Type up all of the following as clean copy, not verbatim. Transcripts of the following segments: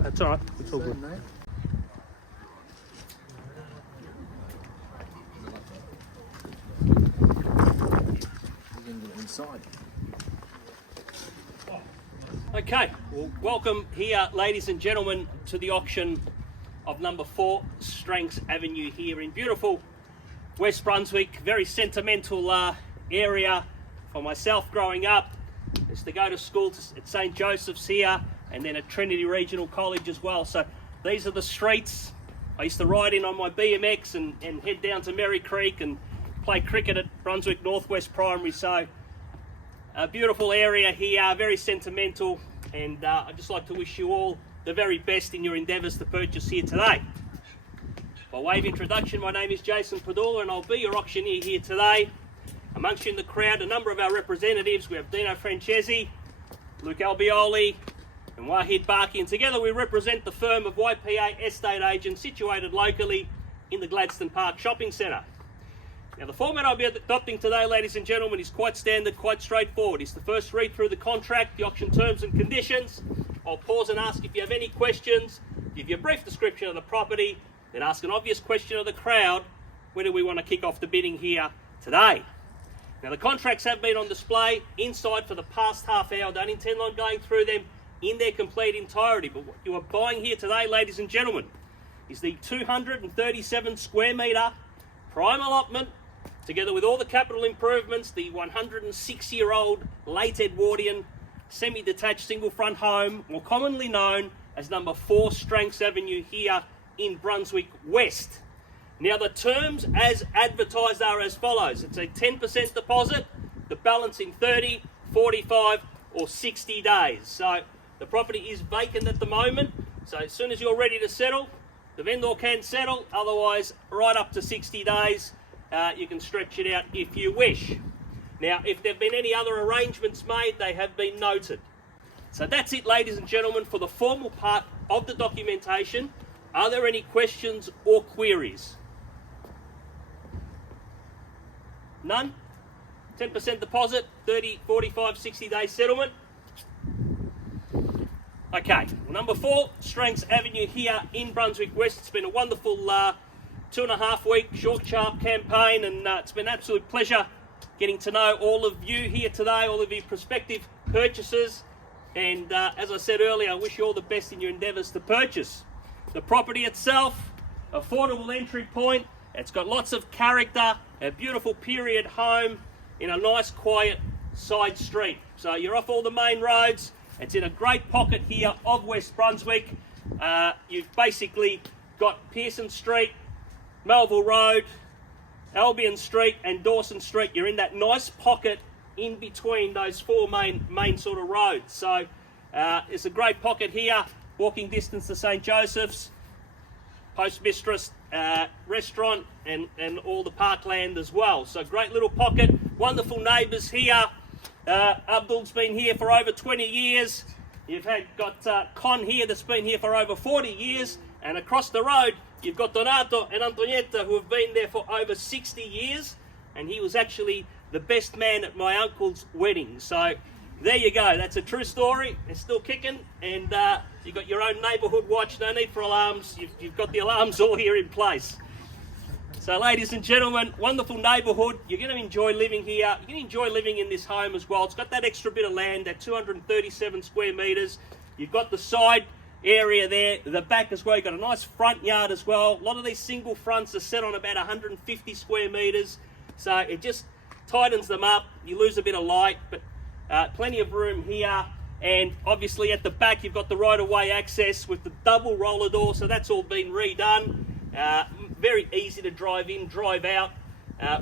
That's all right. It's all good. Okay, well, welcome here, ladies and gentlemen, to the auction of number 4 Stranks Avenue here in beautiful West Brunswick. Very sentimental area for myself growing up. I used to go to school at St. Joseph's here and then at Trinity Regional College as well. So these are the streets I used to ride in on my BMX and head down to Merry Creek and play cricket at Brunswick Northwest Primary. So a beautiful area here, very sentimental, and I'd just like to wish you all the very best in your endeavours to purchase here today. By way of introduction, my name is Jason Padula and I'll be your auctioneer here today. Amongst you in the crowd, a number of our representatives. We have Dino Francesi, Luke Albioli and Wahid Barki, and together we represent the firm of YPA Estate Agents situated locally in the Gladstone Park Shopping Centre. Now the format I'll be adopting today, ladies and gentlemen, is quite standard, quite straightforward. It's to first read through the contract, the auction terms and conditions. I'll pause and ask if you have any questions, give you a brief description of the property, then ask an obvious question of the crowd. When do we want to kick off the bidding here today? Now the contracts have been on display inside for the past half hour. I don't intend on going through them in their complete entirety, but what you are buying here today, ladies and gentlemen, is the 237 square metre prime allotment, together with all the capital improvements, the 106-year-old late Edwardian semi-detached single front home, more commonly known as number 4 Stranks Avenue here in Brunswick West. Now the terms as advertised are as follows. It's a 10% deposit, the balance in 30, 45 or 60 days. So the property is vacant at the moment, so as soon as you're ready to settle, the vendor can settle, otherwise right up to 60 days. You can stretch it out if you wish. Now, if there have been any other arrangements made, they have been noted. So that's it, ladies and gentlemen, for the formal part of the documentation. Are there any questions or queries? None? 10% deposit, 30, 45, 60 day settlement. Okay, well, number 4, Stranks Avenue here in Brunswick West. It's been a wonderful 2.5 week short sharp campaign, and it's been an absolute pleasure getting to know all of you here today, all of you prospective purchasers. And as I said earlier, I wish you all the best in your endeavours to purchase. The property itself, affordable entry point. It's got lots of character, a beautiful period home in a nice quiet side street. So you're off all the main roads. It's in a great pocket here of West Brunswick. You've basically got Pearson Street, Melville Road, Albion Street and Dawson Street. You're in that nice pocket in between those 4 main sort of roads. So it's a great pocket here, walking distance to St. Joseph's, Postmistress restaurant and all the parkland as well. So great little pocket, wonderful neighbours here. Abdul's been here for over 20 years. You've got Con here that's been here for over 40 years. And across the road, you've got Donato and Antonietta who have been there for over 60 years. And he was actually the best man at my uncle's wedding. So there you go. That's a true story. It's still kicking. And you've got your own neighbourhood watch. No need for alarms. You've got the alarms all here in place. So ladies and gentlemen, wonderful neighbourhood. You're going to enjoy living here. You're going to enjoy living in this home as well. It's got that extra bit of land, that 237 square metres. You've got the side area there, the back as well. You've got a nice front yard as well. A lot of these single fronts are set on about 150 square metres. So it just tightens them up. You lose a bit of light, but plenty of room here. And obviously at the back, you've got the right-of-way access with the double roller door. So that's all been redone. Very easy to drive in, drive out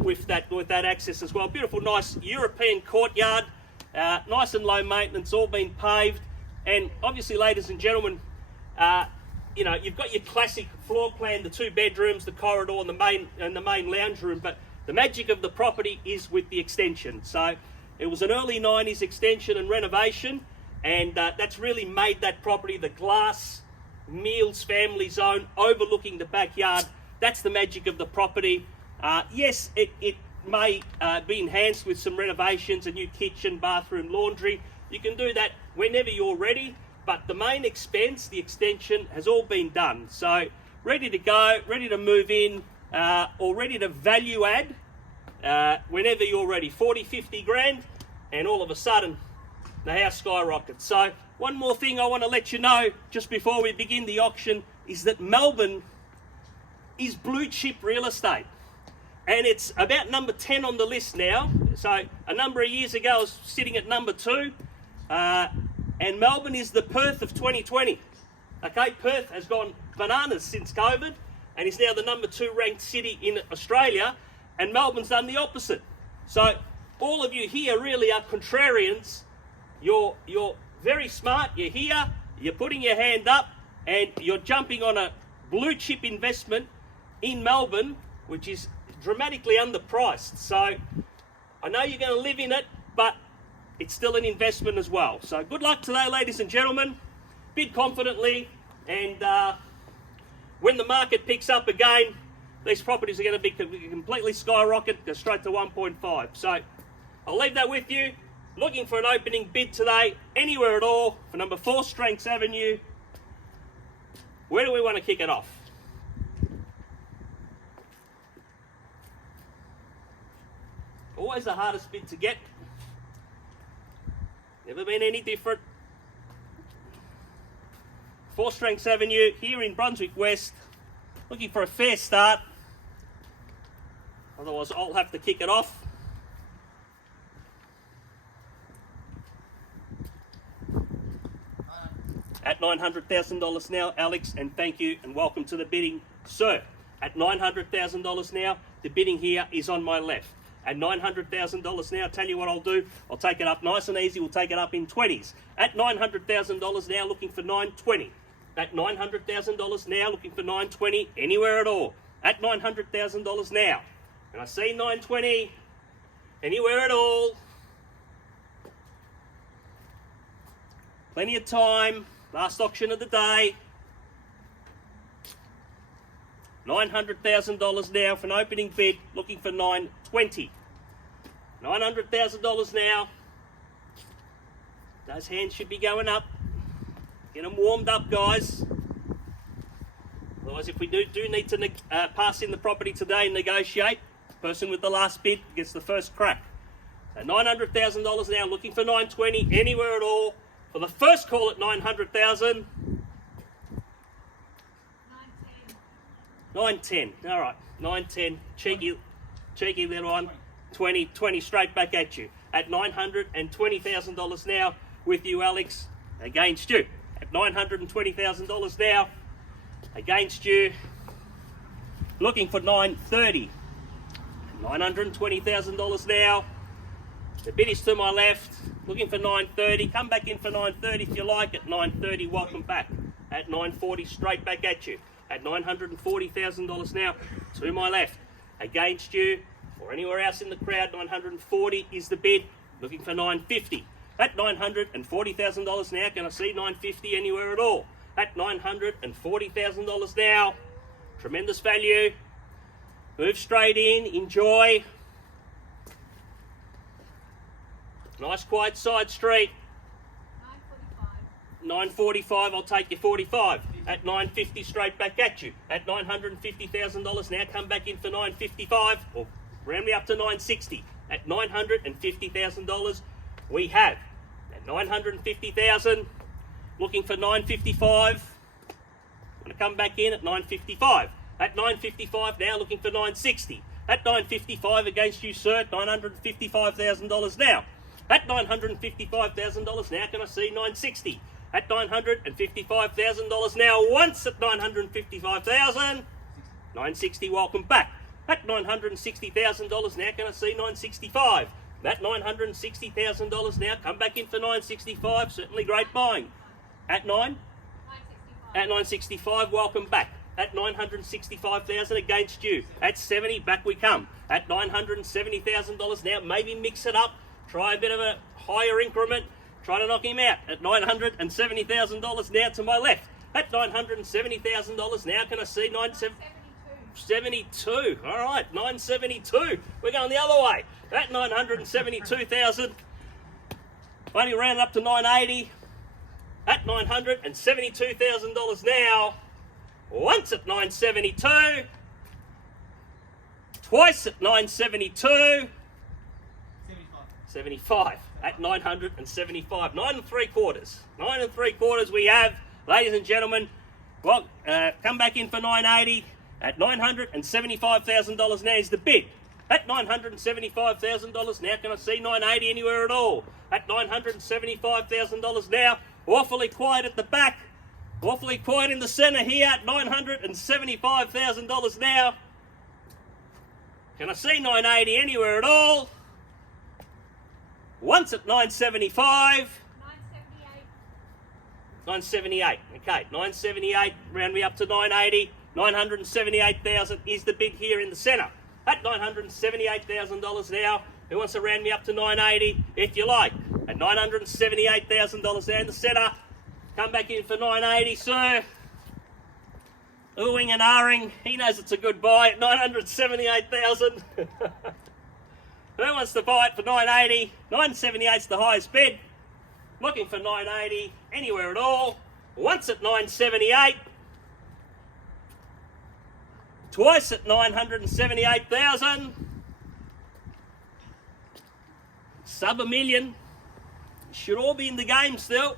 with that access as well. Beautiful, nice European courtyard, nice and low maintenance, all been paved. And obviously, ladies and gentlemen, you know, you've got your classic floor plan, the 2 bedrooms, the corridor, and the main lounge room. But the magic of the property is with the extension. So it was an early 90s extension and renovation, and that's really made that property the glass meals family zone overlooking the backyard. That's the magic of the property. Yes, it may be enhanced with some renovations, a new kitchen, bathroom, laundry. You can do that whenever you're ready. but the main expense, the extension, has all been done. So ready to go, ready to move in, or ready to value add whenever you're ready. 40, 50 grand, and all of a sudden the house skyrockets. So one more thing I want to let you know just before we begin the auction is that Melbourne is blue chip real estate, and it's about number 10 on the list now. So a number of years ago I was sitting at number 2, and Melbourne is the Perth of 2020. Okay, Perth has gone bananas since COVID and is now the number 2 ranked city in Australia, and Melbourne's done the opposite. So all of you here really are contrarians. You're very smart, you're here, you're putting your hand up, and you're jumping on a blue chip investment in Melbourne, which is dramatically underpriced. So I know you're going to live in it, but it's still an investment as well. So good luck today, ladies and gentlemen. Bid confidently, and when the market picks up again, these properties are going to be completely skyrocket, go straight to 1.5. So I'll leave that with you. Looking for an opening bid today, anywhere at all, for number 4 Stranks Avenue. Where do we want to kick it off? Always the hardest bid to get. Never been any different. 4 Stranks Avenue here in Brunswick West. Looking for a fair start. Otherwise I'll have to kick it off. At $900,000 now, Alex, and thank you and welcome to the bidding, sir. At $900,000 now, the bidding here is on my left. At $900,000 now, tell you what I'll do. I'll take it up nice and easy. We'll take it up in 20s. At $900,000 now, looking for 920. At $900,000 now, looking for 920, anywhere at all. At $900,000 now. And I see 920, anywhere at all. Plenty of time. Last auction of the day. $900,000 now for an opening bid, looking for 920. $900,000 now. Those hands should be going up. Get them warmed up, guys. Otherwise, if we do need to pass in the property today and negotiate, the person with the last bid gets the first crack. So $900,000 now, looking for 920, anywhere at all. For the first call at 900,000. 910. All right, 910. Cheeky little one. 20 straight back at you. At $920,000 now with you, Alex, against you. At $920,000 now against you. Looking for 930. $920,000 now. The bid is to my left. Looking for 930. Come back in for 930 if you like. At 930, welcome back. At 940, straight back at you. At $940,000 now to my left. Against you or anywhere else in the crowd, 940 is the bid. Looking for 950. At $940,000 now, can I see 950 anywhere at all? At $940,000 now. Tremendous value. Move straight in. Enjoy. Nice quiet side street. 945, I'll take you 45. At 950, straight back at you. At $950,000 now, come back in for 955, or round me up to 960. At $950,000, we have. At $950,000, looking for 955. I'm going to come back in at 955. At 955 now, looking for 960. At 955 against you, sir, $955,000 now. At $955,000 now, can I see 960? At $955,000 now, once at $955,000, 960, welcome back. At $960,000 now, can I see 965? At $960,000 now, come back in for 965, certainly great buying. At 965, welcome back. At $965,000 against you. At 70, back we come. At $970,000 now, maybe mix it up. Try a bit of a higher increment. Try to knock him out. At $970,000 now to my left. At $970,000 now, can I see 972? All right, 972. We're going the other way. At $972,000, only round up to 980. at $972,000 now. Once at $972. Twice at $972. 75 at $975. 9 3/4. 9 3/4 we have, ladies and gentlemen. Well, come back in for $980 at $975,000 now is the bid. At $975,000 now, can I see $980 anywhere at all? At $975,000 now, awfully quiet at the back, awfully quiet in the centre here at $975,000 now. Can I see $980 anywhere at all? Once at $975. $978. Okay, $978, round me up to $980. $978,000 is the bid here in the centre. At $978,000 now. Who wants to round me up to $980 if you like? At $978,000 there in the centre. Come back in for $980, sir. Oohing and ahhing. He knows it's a good buy at $978,000. Who wants to buy it for $980? $978 is the highest bid. Looking for $980 anywhere at all. Once at $978. Twice at $978,000. Sub $1 million. Should all be in the game still.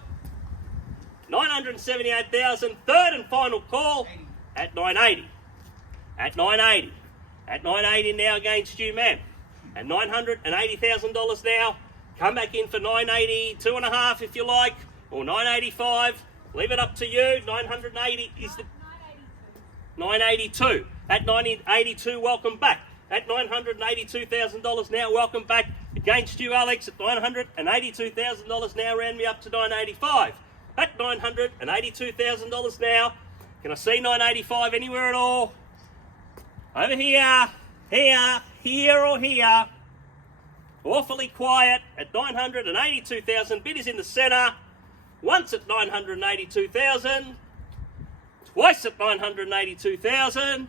$978,000. Third and final call at $980. At $980. At $980 now against you, man. At $980,000 now. Come back in for $980, 2.5 if you like, or $985. Leave it up to you. $980 is the $982. At $982, welcome back. At $982,000 now, welcome back against you, Alex. At $982,000 now, round me up to $985. At $982,000 now. Can I see $985 anywhere at all? Over here, here or here. Awfully quiet at $982,000. Bid is in the centre. Once at $982,000. Twice at $982,000.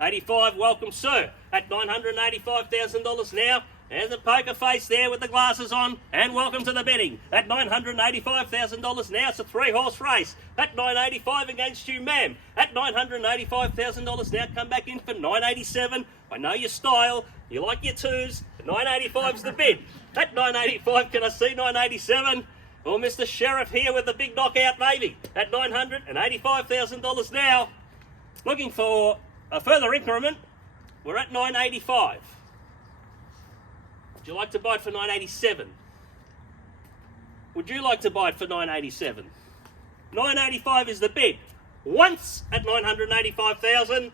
85, welcome, sir. At $985,000 now. There's the poker face there with the glasses on. And welcome to the betting. At $985,000 now, it's a 3-horse race. At $985 against you, ma'am. At $985,000 now, come back in for $987. I know your style. You like your twos. $985's the bid. At $985, can I see $987? Or Mr. Sheriff here with the big knockout, maybe. At $985,000 now. Looking for a further increment. We're at $985. Would you like to buy it for $987? Would you like to buy it for $987? $985 is the bid. Once at $985,000.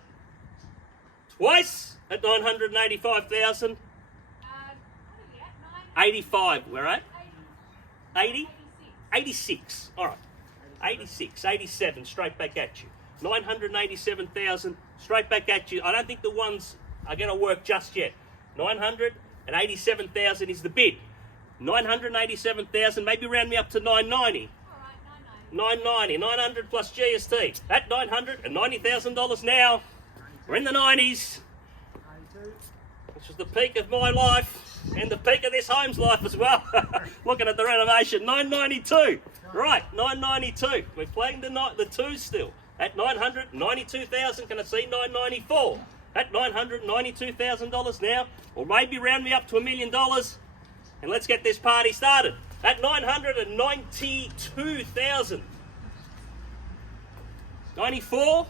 Twice at $985,000. 85, we're at? 80? 86. All right. 86, 87, straight back at you. 987,000, straight back at you. I don't think the ones are going to work just yet. 987,000 is the bid. 987,000, maybe round me up to 990. All right, 990, 900 plus GST. At $990,000 now. We're in the 90s. Which was the peak of my life. And the peak of this home's life as well. Looking at the renovation, 992. Right, 992. We're playing the twos still. At $992,000, can I see 994? At $992,000 now, or maybe round me up to $1 million, and let's get this party started. At $992,000. 94?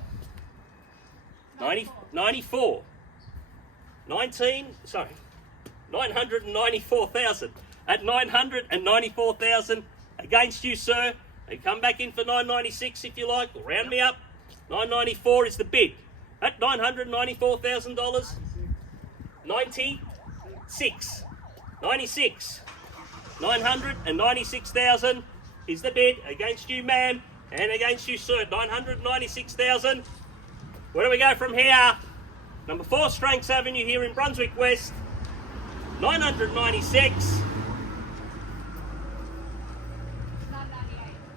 94. 994,000. At $994,000 against you, sir. They come back in for $996 if you like. Round me up. $994 is the bid. At $994,000. 96. 96. 996,000 is the bid against you, ma'am, and against you, sir. 996,000. Where do we go from here? Number 4 Stranks Avenue here in Brunswick West. 996.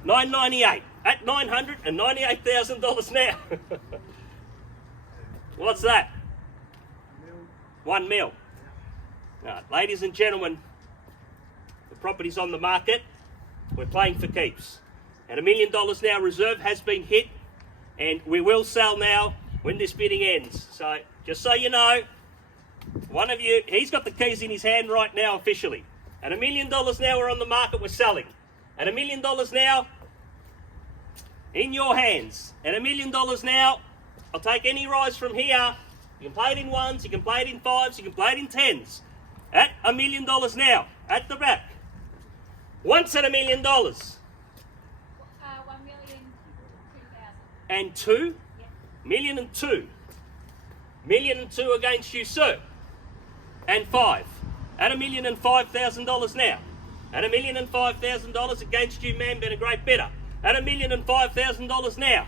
998. At $998,000 now. What's that? $1 mil. Right, ladies and gentlemen, the property's on the market. We're playing for keeps. And $1 million now reserve has been hit, and we will sell now when this bidding ends. So just so you know, one of you, he's got the keys in his hand right now officially. At $1 million now we're on the market, we're selling. At $1 million now, in your hands. At $1 million now, I'll take any rise from here. You can play it in ones, you can play it in fives, you can play it in tens. At $1 million now, at the back. Once at $1 million. 1,002,000. And two? Yep. Million and two. Million and two against you, sir. And five. At $1,005,000 now. At $1,005,000 against you, man, been a great bidder. At $1,005,000 now.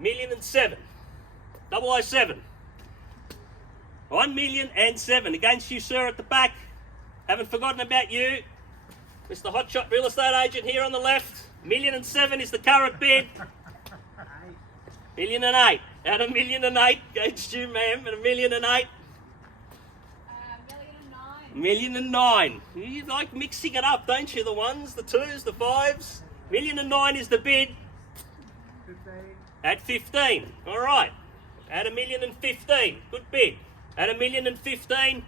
1,000,007. 007. 1,000,007 against you, sir, at the back. Haven't forgotten about you. Mr. Hotshot Real Estate Agent here on the left. 1,007,000 is the current bid. 1,008,000. At $1,008,000 against you, ma'am. At $1,008,000. 1,009,000. You like mixing it up, don't you? The ones, the twos, the fives. 1,009,000 is the bid. 15. At 15. All right. At $1,015,000. Good bid. At $1,015,000.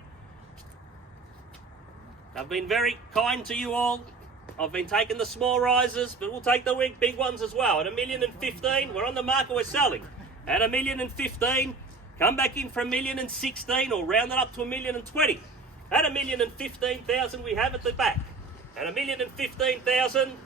I've been very kind to you all. I've been taking the small rises, but we'll take the big ones as well. At $1,015,000, we're on the market, we're selling. At $1,015,000, come back in for $1,016,000 or round it up to $1,020,000. At $1,015,000, we have at the back. At $1,015,000,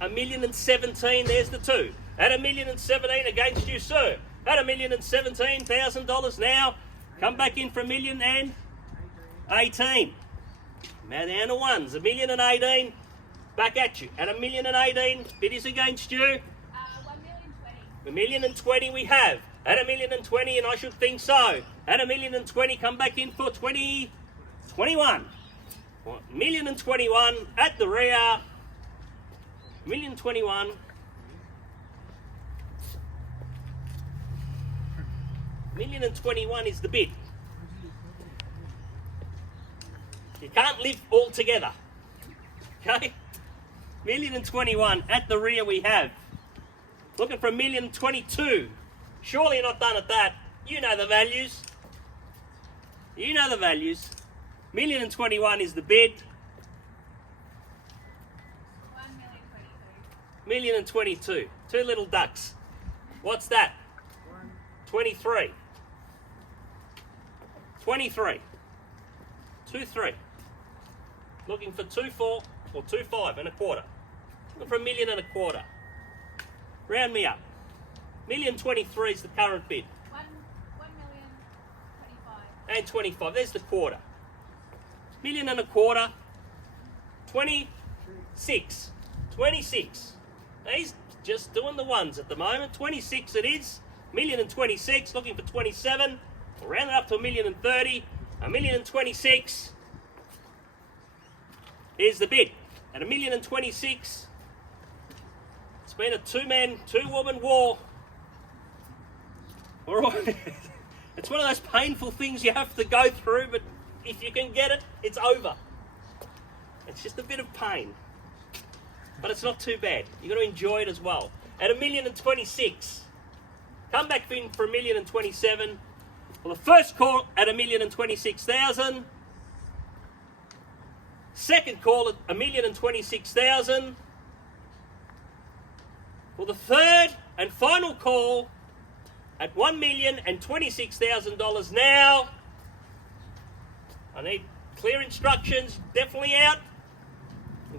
1,017,000, there's the two. At $1,017,000 against you, sir. At $1,017,000 now, come back in for $1,018,000. Now down to ones, $1,018,000, back at you. At $1,018,000, bid is against you. 1,020,000. $1,020,000 we have. At $1,020,000, and I should think so. At $1,020,000, come back in for 21. $1,021,000 at the rear. $1,021,000. $1,021,000 is the bid. You can't live all together. Okay? $1,021,000 at the rear we have. Looking for $1,022,000. Surely you're not done at that. You know the values. You know the values. $1,021,000 is the bid. 1,022,000. Two little ducks. What's that? 23. 23. 2-3. Looking for 2-4 or 2-5 and a quarter. Looking for $1,000,025. Round me up. $1,023,000 is the current bid. 1,025,000. And 25. There's the quarter. $1,025,000. 26. 26. Now he's just doing the ones at the moment. 26 it is. $1,026,000. Looking for 27. We'll round it up to $1,030,000. $1,026,000 is the bid. At $1,026,000, it's been a two-man, two-woman war. All right. It's one of those painful things you have to go through, but if you can get it, it's over. It's just a bit of pain. But it's not too bad. You've got to enjoy it as well. At $1,026,000, come back in for $1,027,000. Well, the first call at $1,026,000. Second call at $1,026,000. Well, the third and final call at $1,026,000 now. I need clear instructions. Definitely out.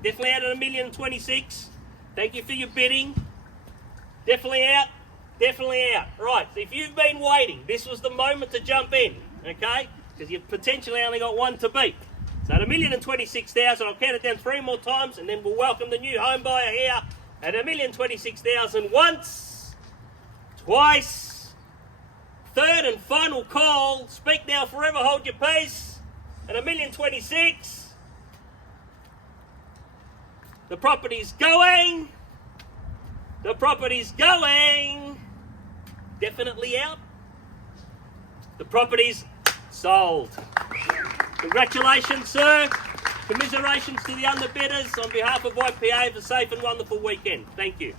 Definitely out at $1,026,000. Thank you for your bidding. Definitely out. Definitely out. Right, so if you've been waiting, this was the moment to jump in, okay? Because you've potentially only got one to beat. So at $1,026,000, I'll count it down 3 more times, and then we'll welcome the new home buyer here at $1,026,000 once, twice, third and final call. Speak now, forever hold your peace. At $1,026,000, the property's going. The property's going. Definitely out. The property's sold. Congratulations, sir. Commiserations to the underbidders on behalf of YPA for a safe and wonderful weekend. Thank you.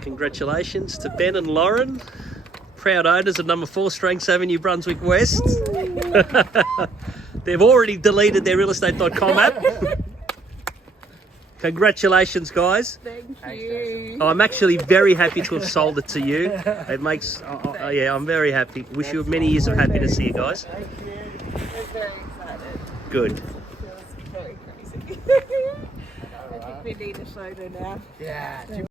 Congratulations to Ben and Lauren, proud owners of number 4 Stranks Avenue, Brunswick West. They've already deleted their realestate.com app. Congratulations, guys. Thank you. I'm actually very happy to have sold it to you. It makes, yeah, I'm very happy. Wish you many years of happiness here, guys. Thank you. We're very excited. Good. It feels very crazy. I think we need a photo now. Yeah.